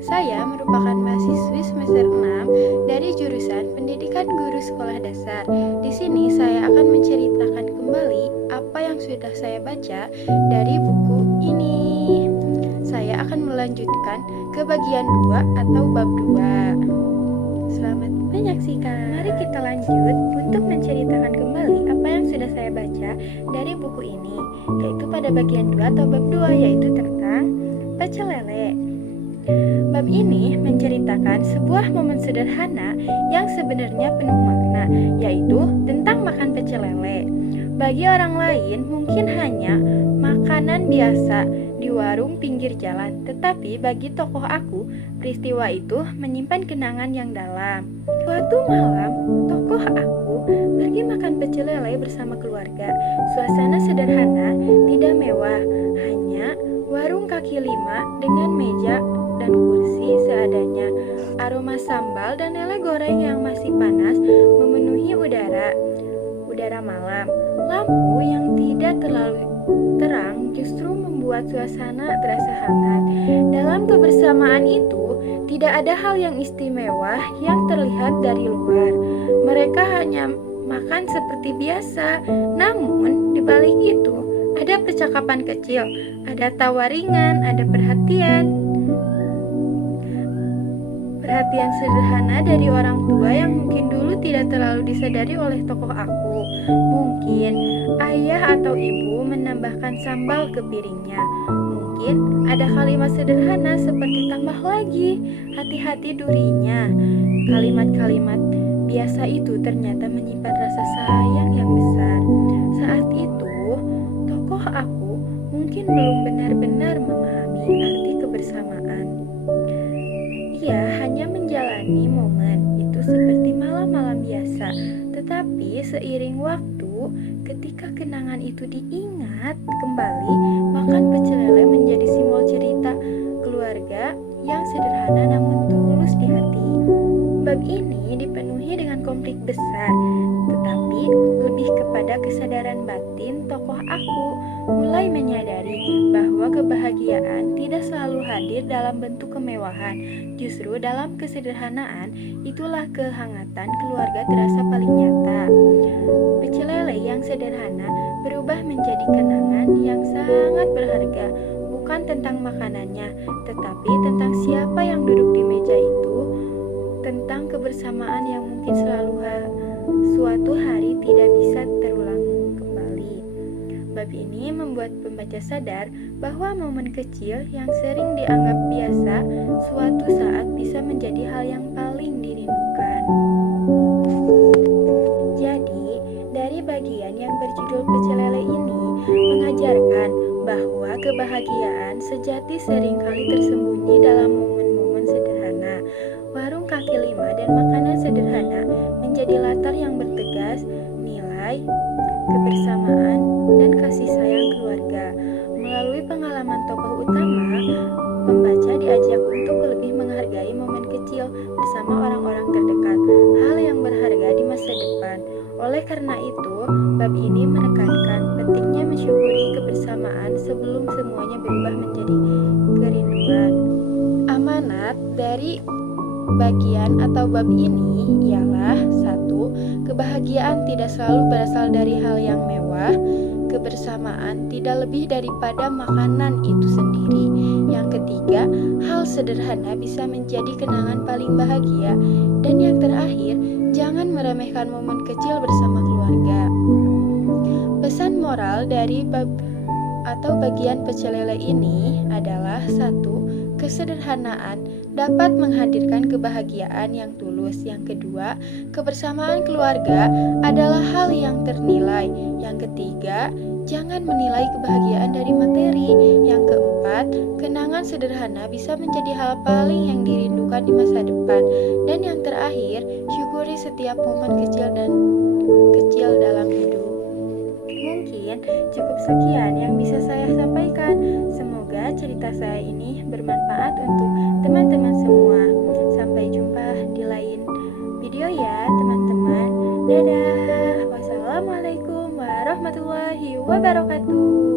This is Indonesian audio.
Saya merupakan mahasiswi semester 6 dari jurusan Pendidikan Guru Sekolah Dasar. Di sini saya akan menceritakan kembali apa yang sudah saya baca dari buku ini. Saya akan melanjutkan ke bagian 2 atau bab 2. Selamat menyaksikan. Mari kita lanjut untuk menceritakan kembali apa yang sudah saya baca dari buku ini, yaitu pada bagian 2 atau bab 2, yaitu tentang pecel lele. Bab ini menceritakan sebuah momen sederhana yang sebenarnya penuh makna, yaitu tentang makan pecel lele. Bagi orang lain mungkin hanya makanan biasa di warung pinggir jalan, tetapi bagi tokoh aku, peristiwa itu menyimpan kenangan yang dalam. Suatu malam, tokoh aku pergi makan pecel lele bersama keluarga. Suasana sederhana, tidak mewah, hanya warung kaki lima dengan meja dan kursi seadanya. Aroma sambal dan lele goreng yang masih panas memenuhi udara malam. Lampu yang tidak terlalu terang justru membuat suasana terasa hangat. Dalam kebersamaan itu, tidak ada hal yang istimewa yang terlihat dari luar. Mereka hanya makan seperti biasa, namun di balik itu ada percakapan kecil, ada tawa ringan, ada perhatian sederhana dari orang tua yang mungkin dulu tidak terlalu disadari oleh tokoh aku. Mungkin ayah atau ibu menambahkan sambal ke piringnya. Mungkin ada kalimat sederhana seperti tambah lagi, hati-hati durinya. Kalimat-kalimat biasa itu ternyata menyimpan rasa sayang yang besar. Saat itu, tokoh aku mungkin belum benar-benar memahami arti kebersamaan. Ia hanya menjalani momen itu seperti malam-malam biasa. Tetapi seiring waktu, ketika kenangan itu diingat kembali, makan pecel lele menjadi simbol cerita keluarga yang sederhana namun tulus di hati. Bab ini dipenuhi dengan konflik besar, tetapi lebih kepada kesadaran batin tokoh aku mulai menyadari bahwa kebahagiaan tidak selalu hadir dalam bentuk kemewahan. Justru dalam kesederhanaan itulah kehangatan keluarga terasa paling nyata. Pecel lele yang sederhana berubah menjadi kenangan yang sangat berharga, bukan tentang makanannya, tetapi tentang siapa yang duduk di meja itu, tentang kebersamaan yang mungkin suatu hari tidak bisa terulang kembali. Bab ini membuat pembaca sadar bahwa momen kecil yang sering dianggap biasa suatu saat bisa menjadi hal yang paling dirindukan. Jadi, dari bagian yang berjudul pecel lele ini mengajarkan bahwa kebahagiaan sejati seringkali tersembunyi dalam momen-momen sederhana. Warung kaki lima dan makanan sederhana menjadi latar yang bertegas nilai kebersamaan dan kasih sayang keluarga. Melalui pengalaman tokoh utama, pembaca diajak untuk lebih menghargai momen kecil bersama orang-orang terdekat, hal yang berharga di masa depan. Oleh karena itu, bab ini menekankan pentingnya mensyukuri kebersamaan sebelum semuanya berubah menjadi kerinduan. Amanat dari bagian atau bab ini ialah: 1. Kebahagiaan tidak selalu berasal dari hal yang mewah. Kebersamaan tidak lebih daripada makanan itu sendiri. Yang ketiga, hal sederhana bisa menjadi kenangan paling bahagia. Dan yang terakhir, jangan meremehkan momen kecil bersama keluarga. Pesan moral dari bab atau bagian pecel lele ini adalah: 1. Kesederhanaan dapat menghadirkan kebahagiaan yang tulus. Yang kedua, kebersamaan keluarga adalah hal yang ternilai. Yang ketiga, jangan menilai kebahagiaan dari materi. Yang keempat, kenangan sederhana bisa menjadi hal paling yang dirindukan di masa depan. Dan yang terakhir, syukuri setiap momen kecil dalam hidup. Mungkin cukup sekian yang bisa saya sampaikan. Semoga cerita saya ini bermanfaat untuk teman-teman semua. Sampai jumpa di lain video ya teman-teman. Dadah. Wassalamualaikum warahmatullahi wabarakatuh.